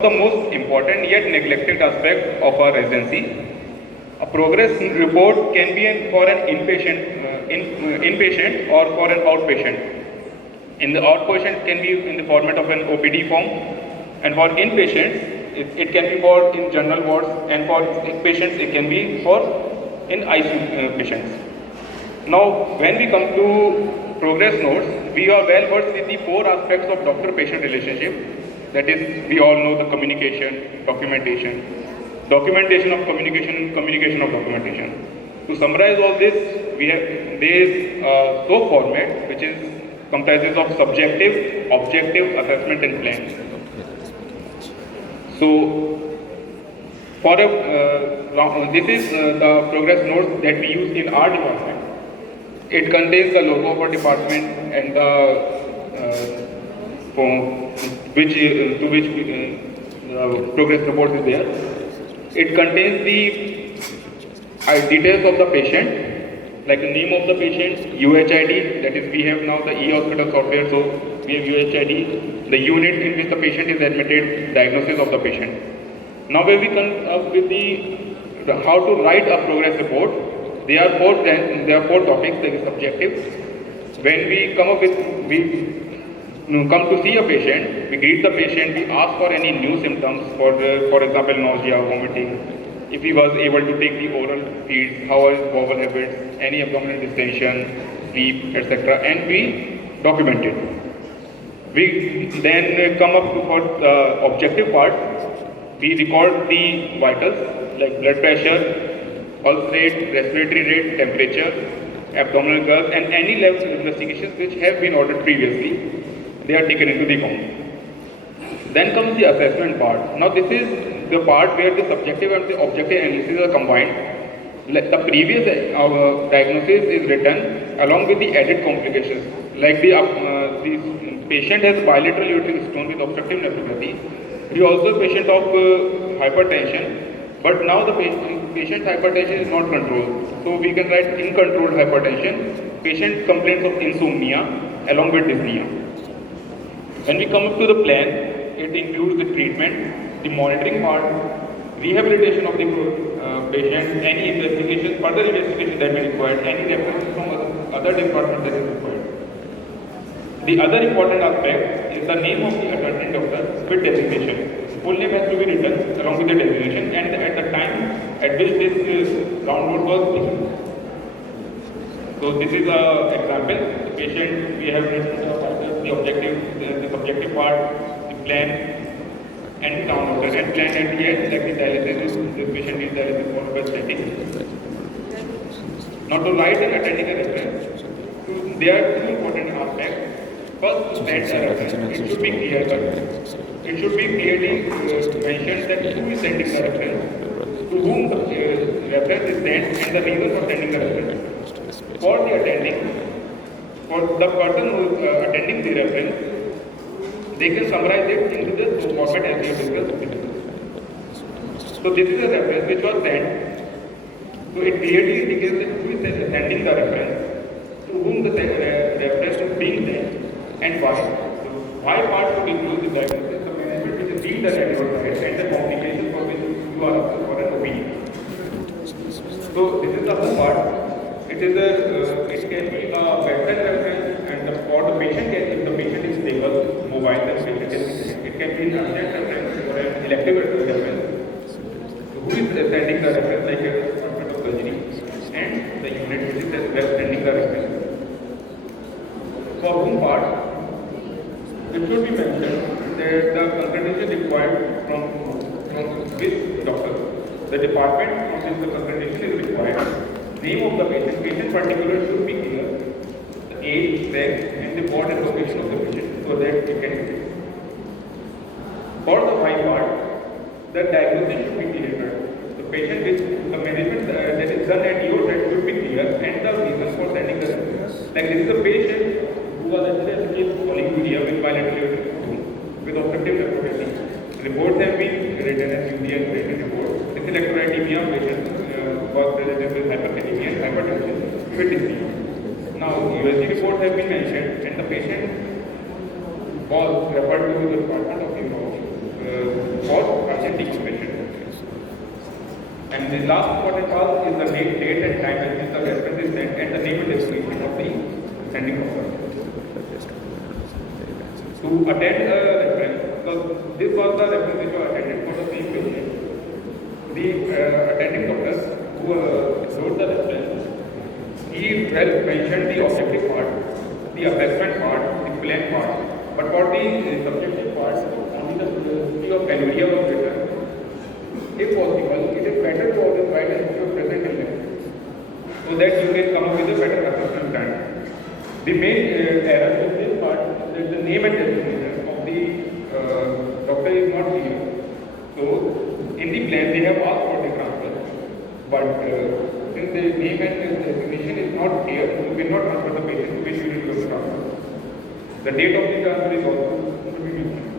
The most important yet neglected aspect of our residency. A progress report can be for an inpatient or for an outpatient. In the outpatient, can be in the format of an OPD form, and for inpatients, it can be for in general wards, and for patients, it can be for in ICU patients. Now, when we come to progress notes, we are well versed with the four aspects of doctor-patient relationship. That is, we all know the communication, documentation, documentation of communication, communication of documentation. To summarize all this, there is a SOAP format, which comprises of subjective, objective, assessment, and plan. So, this is the progress notes that we use in our department. It contains the logo of our department and the progress report is there. It contains the details of the patient, like the name of the patient, UHID, that is we have now the e-hospital software, so we have UHID, the unit in which the patient is admitted, diagnosis of the patient. Now when we come up with the how to write a progress report, there are four topics, that is subjective. When we come to see a patient, we greet the patient, we ask for any new symptoms, for example, nausea, vomiting, if he was able to take the oral feeds, how are his bowel habits, any abdominal distension, sleep, etc. and we document it. We then come up for the objective part. We record the vitals like blood pressure, pulse rate, respiratory rate, temperature, abdominal curve, and any level of investigations which have been ordered previously. They are taken into the account. Then comes the assessment part. Now this is the part where the subjective and the objective analysis are combined. The previous diagnosis is written along with the added complications. Like the patient has bilateral uterine stone with obstructive nephropathy. He also a patient of hypertension, but now the patient's hypertension is not controlled. So we can write uncontrolled hypertension. Patient complains of insomnia along with dyspnea. When we come up to the plan, it includes the treatment, the monitoring part, rehabilitation of the patient, any investigation, further investigation that may be required, any reference from other departments that is required. The other important aspect is the name of the attending doctor with designation. Full name has to be written along with the designation and at the time at which this download was taken. So this is an example. The patient, we have written the objective, the subjective part, the plan, and the downloader. And plan at the end, like the dialysis, the patient needs dialysis followed by static. Now to write and attending a reference, there are two important aspects. First, that reference, it should be clear cut. It should be clearly mentioned that who is sending the reference, to whom the reference is sent, and the reason for sending the reference. For the attending, for the person who is attending the reference, they can summarize it into this format as we have discussed. So this is a reference which was sent. So it clearly indicates that who is sending the reference, to whom the reference is being sent, and why. So why part would include the diagnosis, the management which is being done at your side, and the complications for which you are asking for an opinion. So this is the whole part. It can be a bedside reference, and for the patient, if the patient is stable, mobile, then patient it can be an urgent reference or an elective reference. So who is sending the reference, like a department of surgery, and the unit which is sending the reference. For whom part, it should be mentioned that the consultation required from which doctor. The department from which the consultation is required. Name of the patient particular should be clear, the age, sex, and the ward and location of the patient, so that it can be. For the why part, the diagnosis should be clear. The patient is the management that is done at your side should be clear, and the reason for sending the reference. Like this is a patient who was actually polyuria with bilateral with obstructive nephropathy. Reports have been written as UTI and written report. This is electrolytemia patient was presented with hyperkalemia and hypertension with dyspnea. Now, USG report has been mentioned, and the patient was referred to the department of neurology for meeting of patient. And the last important part is the date and time at which the reference is sent and the name and destination of the sending doctor. To attend a reference, because this was the reference which was attended for the same patient. The attending doctor who wrote the reference, he well mentioned the objective part, the assessment part, the plan part, but for the subjective part, only the University of California was written. If possible, it is better to always write as your present illness, so that you can come up with a better assessment plan. The main error in this part is that the name and destination of the doctor is not clear. So, in the plan, they have asked for the transfer, but since the name and destination is not clear, you cannot transfer the patient to which you will do the transfer. The date of the transfer is also should be mentioned.